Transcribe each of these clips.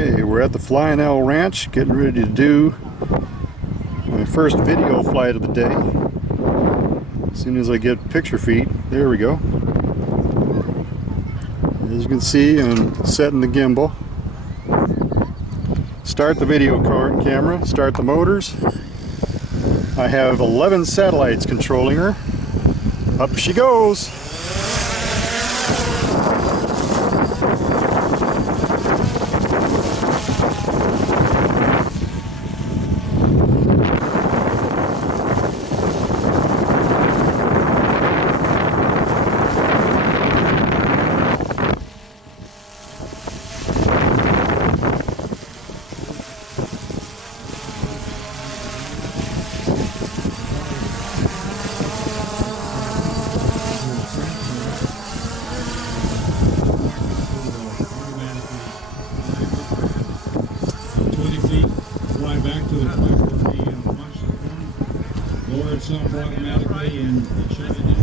Okay, we're at the Flying Owl Ranch, getting ready to do my first video flight of the day. As soon as I get picture feed, there we go. As you can see, I'm setting the gimbal. Start the video camera, start the motors. I have 11 satellites controlling her. Up she goes. Lower itself automatically and shut it down.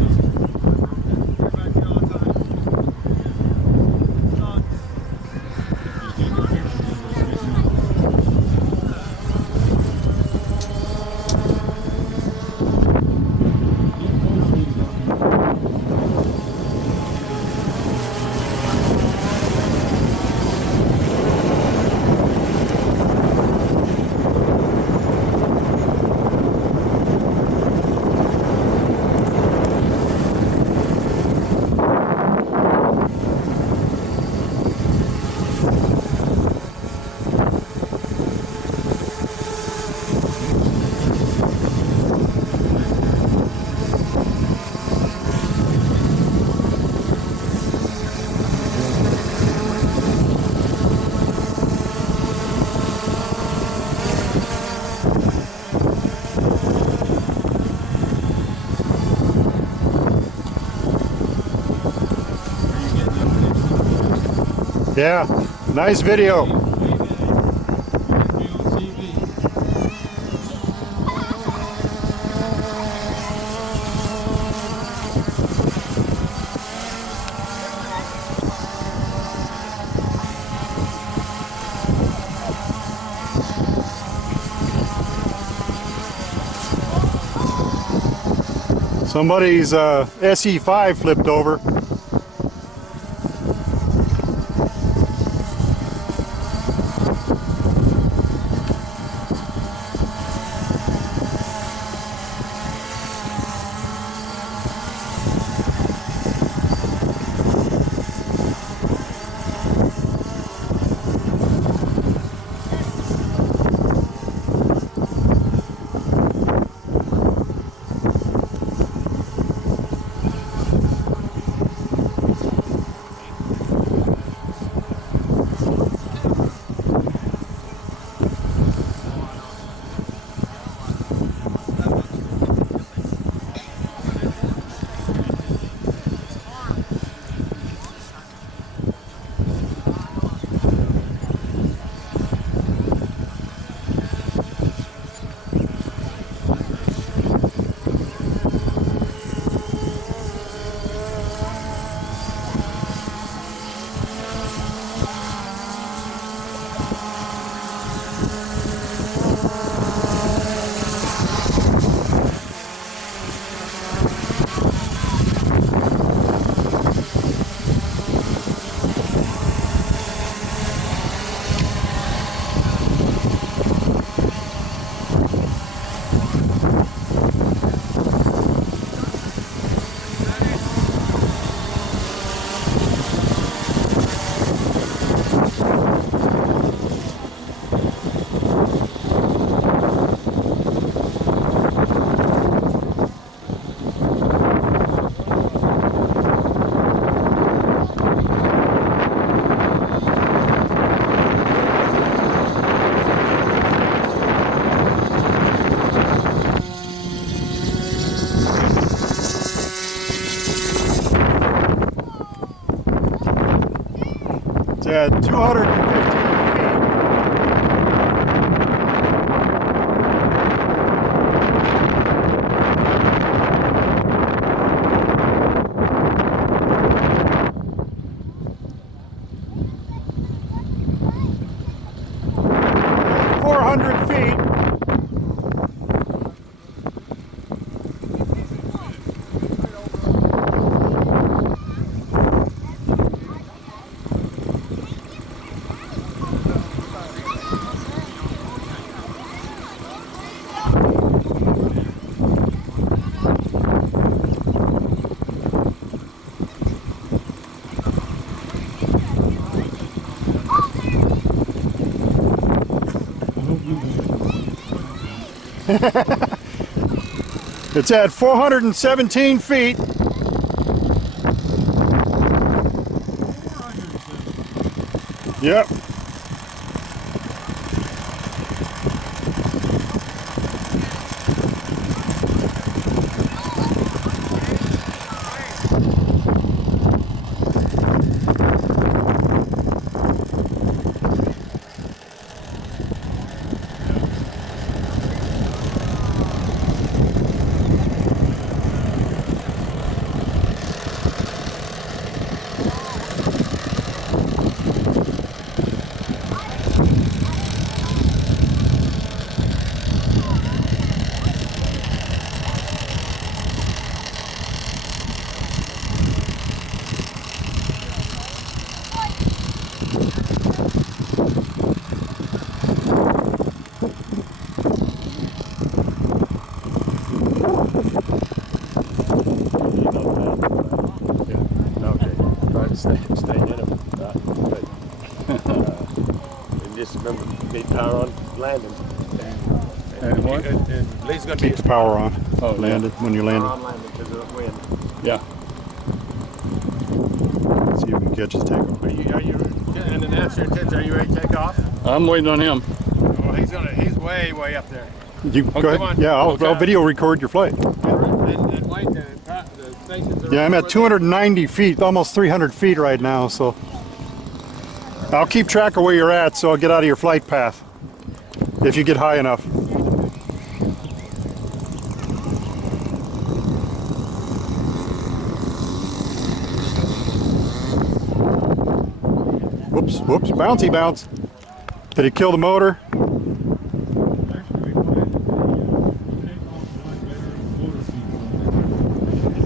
Yeah, nice video. Somebody's SE5 flipped over. It's at 215 feet. It's at 417 feet. Yep. Stay in them. And just remember, keep power on landing. And what? And at least going to Keeps power on. Oh, Landed when you're landing. on landing because of the wind. Yeah. See if we can catch his takeoff. Are you, and then answer your intention, are you ready to take off? I'm waiting on him. Well, he's way up there. You go ahead. come on. Yeah, I'll Okay. video record your flight. And wait, the stations are Yeah, I'm at 290 feet, almost 300 feet right now, so I'll keep track of where you're at so I'll get out of your flight path if you get high enough. Whoops, whoops, bouncy bounce. Did it kill the motor?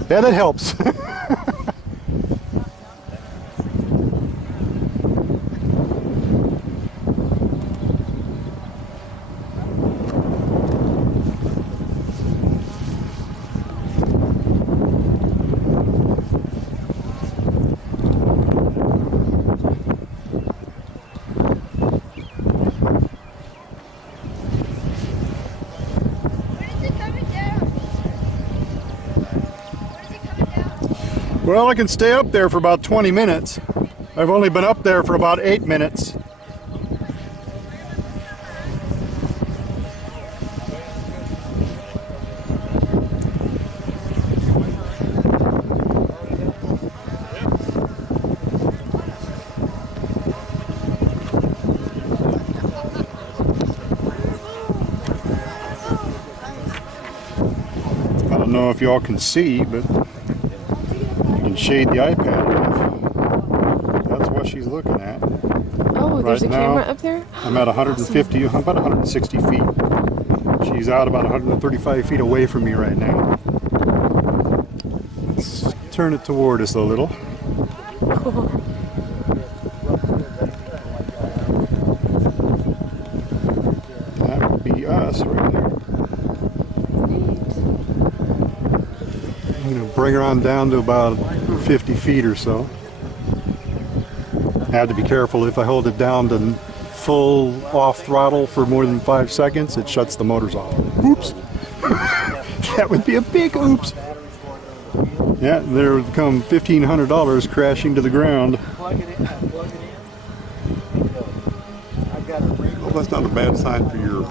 Yeah, that helps. Well, I can stay up there for about 20 minutes. I've only been up there for about 8 minutes. I don't know if y'all can see, but shade the iPad off. That's what she's looking at. Oh, there's right a camera now, up there? I'm at 150, I'm about 160 feet. She's out about 135 feet away from me right now. Let's turn it toward us a little. Cool. That would be us right there. I'm going to bring her on down to about 50 feet or so. I have to be careful. If I hold it down to full off throttle for more than 5 seconds, it shuts the motors off. Oops! That would be a big oops! Yeah, there would come $1,500 crashing to the ground. Well, that's not a bad sign for your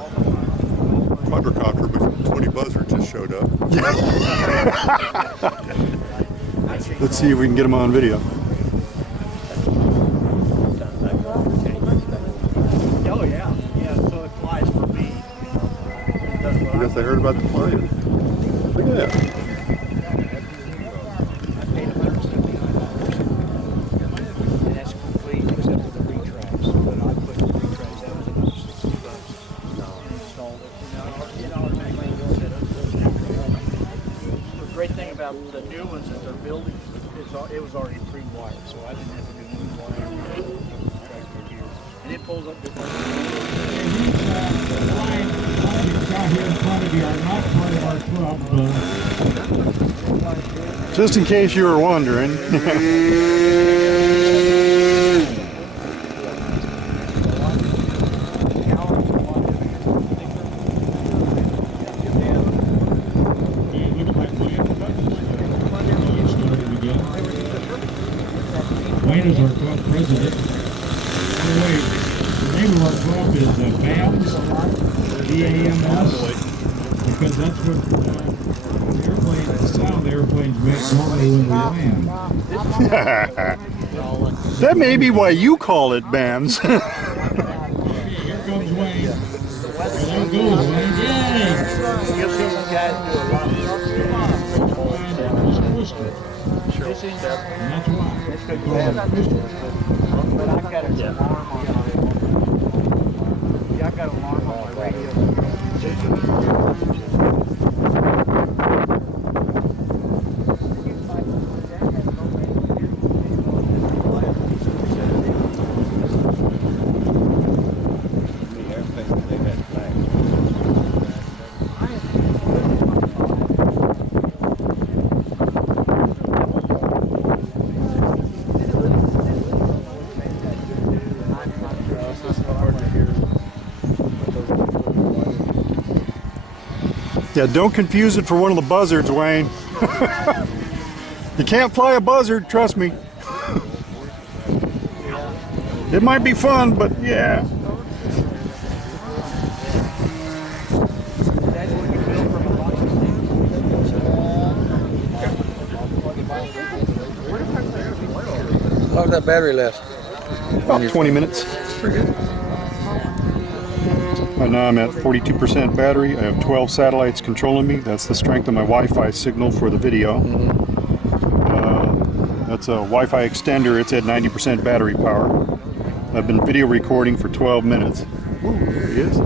quadricopter, but 20 buzzards just showed up. Let's see if we can get them on video. Oh yeah, so it flies for me. I guess I heard about the plane. Look at that. That's complete except for the retracts. But I put the retracts, that was about $60. Installed it. It automatically set up those retracts. The great thing about the new ones that they're building, it was already pre-wired, so I didn't have to do any wiring. And it pulls up different. Out here in front of you are not part of our club. Just in case you were wondering. Wayne is our club president. By the way, the name of our club is BAMS, B-A-M-S, because that's what airplanes, the sound airplanes make normally when we land. That may be why you call it BAMS. Okay, here comes Wayne. Well, there goes Wayne. Yay! You'll see these guys do a lot of Twister. And that's why. They call it a twister. but I've got an alarm on my I've got an alarm on my radio. Yeah, don't confuse it for one of the buzzards, Wayne. You can't fly a buzzard, trust me. It might be fun, but yeah. How long does that battery last? About 20 minutes. Pretty good. Right now I'm at 42% battery. I have 12 satellites controlling me. That's the strength of my Wi-Fi signal for the video. That's a Wi-Fi extender. It's at 90% battery power. I've been video recording for 12 minutes. Ooh, there he is.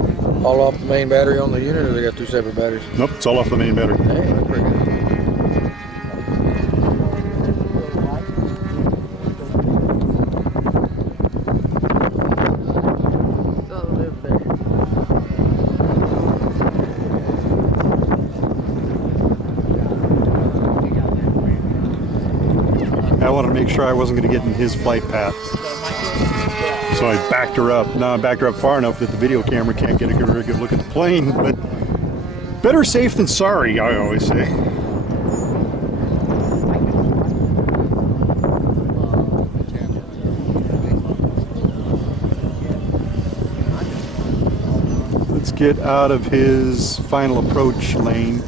All off the main battery on the unit, or they got two separate batteries? Nope, it's all off the main battery. Hey, that's pretty good. I wanted to make sure I wasn't going to get in his flight path. So I backed her up. Now I backed her up far enough that the video camera can't get a very good look at the plane, but better safe than sorry, I always say. Let's get out of his final approach lane.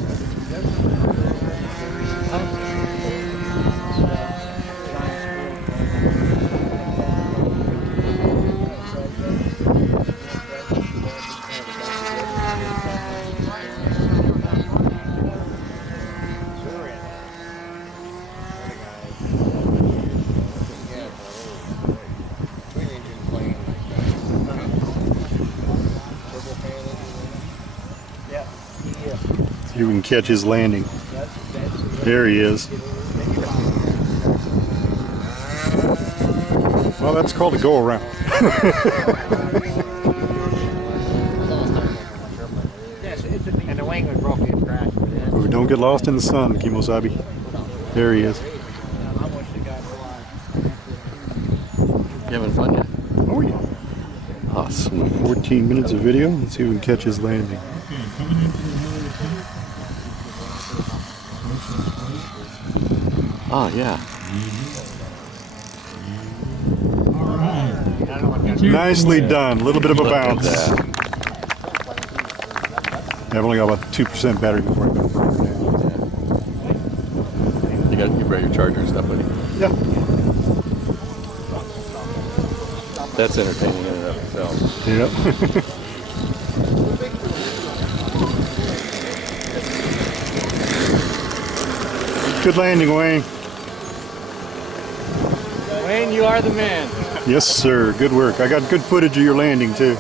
See if we can catch his landing. There he is. Well, that's called a go around. And the wing was broken and crashed. Ooh, don't get lost in the sun, Kimosabi. There he is. You having fun yet? Oh yeah. Awesome. 14 minutes of video. Let's see if we can catch his landing. Oh, yeah. All right. Nicely done. A little bit of a Look at bounce. that. I've only got about 2% battery before I go further down. You brought your charger and stuff with you. Yeah. That's entertaining in and of itself. Yep. Good landing, Wayne. Wayne, you are the man. Yes, sir. Good work. I got good footage of your landing, too.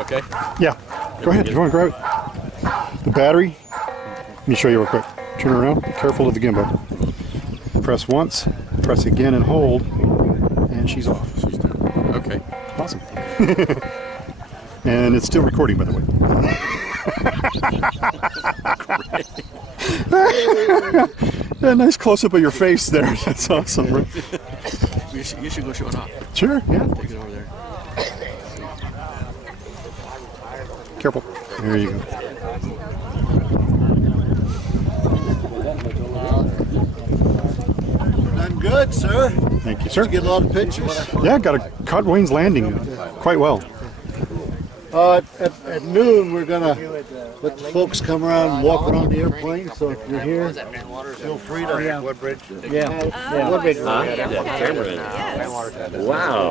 okay? Yeah. Go ahead. You want to grab it? The battery. Let me show you real quick. Turn around. Be careful of the gimbal. Press once. Press again and hold. And she's off. She's done. Okay. Awesome. And it's still recording, by the way. A nice close-up of your face there. That's awesome. Right? You should go show it off. Sure, yeah. Take it over there. Careful. There you go. I'm good, sir. Thank you, sir. Get a lot of pictures. Yeah, caught Wayne's landing quite well. At noon, we're gonna let the folks come around and walk around the airplane. So if you're here, feel free to. Woodbridge. Yeah. Woodbridge. Wow.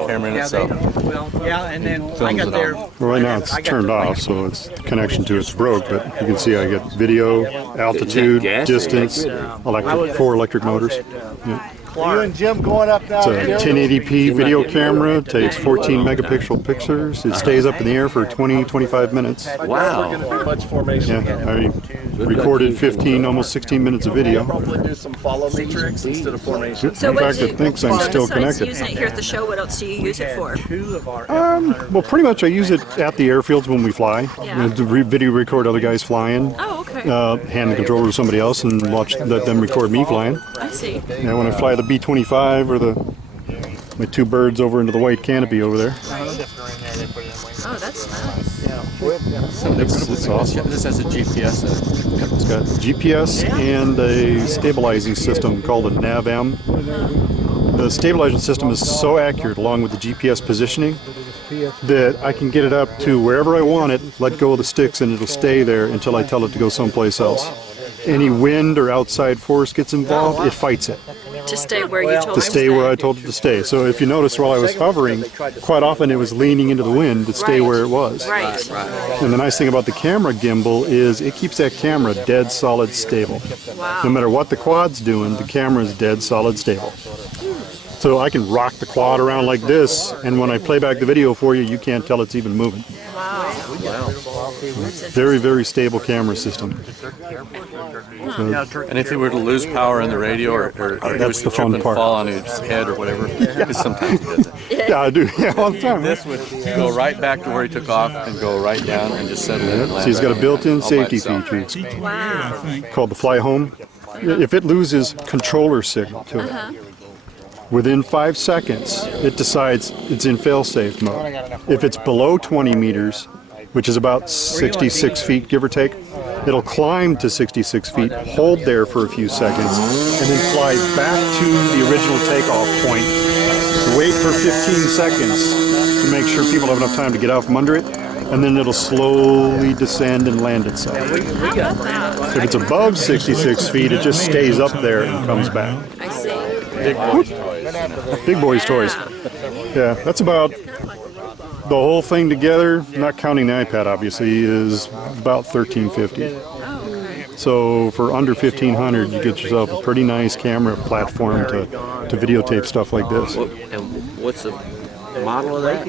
Camera in itself. Well, yeah, and then I Films got it there. on. Well, right now it's turned off, so it's the connection to it's broke, but you can see I get video, altitude, distance, four electric motors. Yeah. You and Jim going up now. It's a 1080p video camera, takes 14 megapixel pictures. It stays up in the air for 20-25 minutes. Wow. Much formation. Yeah, I recorded 15, almost 16 minutes of video. Probably do some follow me tricks instead of formation. In fact, it thinks I'm still Besides connected. using it here at the show, what else do you use it for? Well, pretty much I use it at the airfields when we fly. Yeah. To video record other guys flying. Oh, okay. Hand the controller to somebody else and let them record me flying. I see. Yeah, when I fly the B-25 or my two birds over into the white canopy over there. Oh, that's nice. It's awesome. This has a GPS in it. It's got GPS and a stabilizing system called a NAV-M. The stabilizing system is so accurate along with the GPS positioning that I can get it up to wherever I want it, let go of the sticks, and it'll stay there until I tell it to go someplace else. Any wind or outside force gets involved, it fights it. To stay where you told To it stay where I told it to stay. So if you notice while I was hovering, quite often it was leaning into the wind to stay where it was. Right. And the nice thing about the camera gimbal is it keeps that camera dead solid stable. Wow. No matter what the quad's doing, the camera is dead solid stable. So I can rock the quad around like this, and when I play back the video for you, you can't tell it's even moving. Wow. Very, very stable camera system. And if you were to lose power in the radio or That's he was the trip fun and part. fall on his head or whatever, it sometimes does it. Yeah, I do. Yeah, all the time. This would go right back to where he took off and go right down and just settle in and land So he's got a back built-in all by safety itself. feature. It's Wow. called the fly home. If it loses controller signal to it, within 5 seconds, it decides it's in fail-safe mode. If it's below 20 meters, which is about 66 feet, give or take, it'll climb to 66 feet, hold there for a few seconds, and then fly back to the original takeoff point. Wait for 15 seconds to make sure people have enough time to get out from under it, and then it'll slowly descend and land itself. If it's above 66 feet, it just stays up there and comes back. I see. Big boys toys. Big boys toys. Yeah, that's about the whole thing together, not counting the iPad obviously, is about $1,350. So for under $1,500, you get yourself a pretty nice camera platform to videotape stuff like this. And what's the model of that?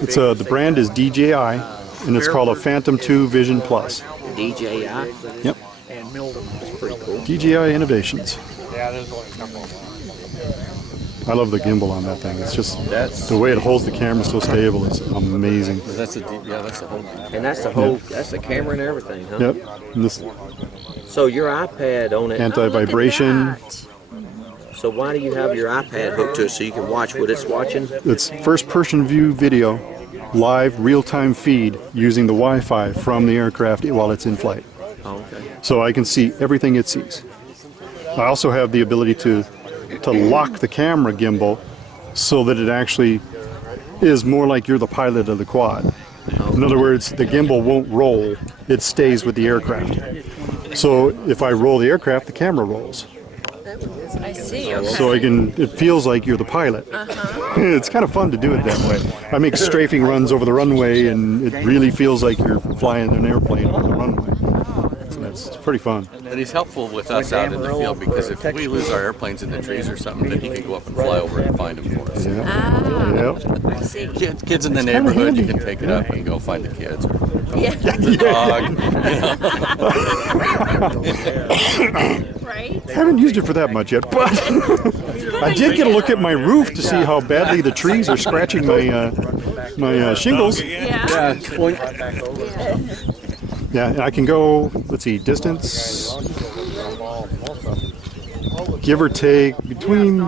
It's the brand is DJI, and it's called a Phantom 2 Vision Plus. DJI? Yep. That's pretty cool. DJI Innovations. I love the gimbal on that thing. It's just the way it holds the camera so stable. It's amazing. That's the whole. And that's the whole, that's the camera and everything, huh? Yep. And this So your iPad on it, anti-vibration. so why do you have your iPad hooked to it so you can watch what it's watching? It's first-person view video, live real-time feed using the Wi-Fi from the aircraft while it's in flight. Oh, okay. So I can see everything it sees. I also have the ability to lock the camera gimbal so that it actually is more like you're the pilot of the quad. In other words, the gimbal won't roll, it stays with the aircraft. So if I roll the aircraft, the camera rolls. I see. Okay. So it feels like you're the pilot. It's kind of fun to do it that way. I make strafing runs over the runway, and it really feels like you're flying an airplane over the runway. it's pretty fun. But he's helpful with us out in the field because if we lose our airplanes in the trees or something, then he can go up and fly over and find them for us. Yeah. I see. Kids in the neighborhood, you can take it up and go find the kids. Or Yeah. the dog. Right? I haven't used it for that much yet, but I did get a look at my roof to see how badly the trees are scratching my shingles. Yeah. Yeah, and I can go, let's see, distance, give or take, between,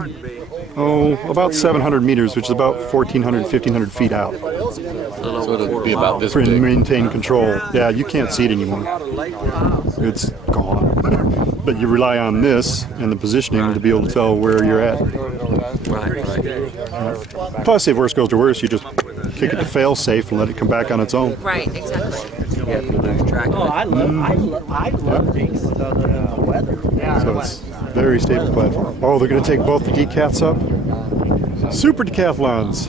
about 700 meters, which is about 1,400, 1,500 feet out. So it'll be about this For big. maintain control. Yeah, you can't see it anymore. It's gone. But you rely on this and the positioning to be able to tell where you're at. Right. Plus, if worse goes to worse, you just kick it to fail safe and let it come back on its own. Right, exactly. Yeah, if you lose track of it. I love things with the weather. So it's a very stable platform. Oh, they're going to take both the decats up? Super decathlons.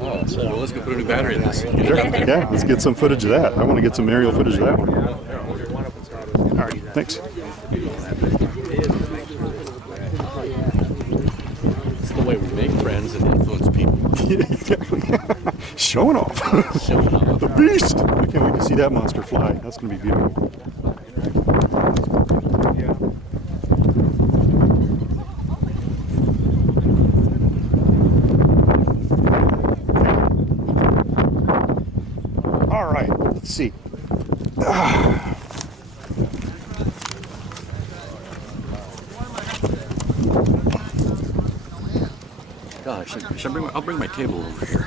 Oh, so well, let's go put a new battery in this. Sure. Yeah, let's get some footage of that. I want to get some aerial footage of that one. All right, thanks. It's the way we make friends and influence people. Yeah, exactly. Showing off. Showing off. The beast. I can't wait to see that monster fly. That's going to be beautiful. All right, let's see. Gosh, I'll bring my table over here.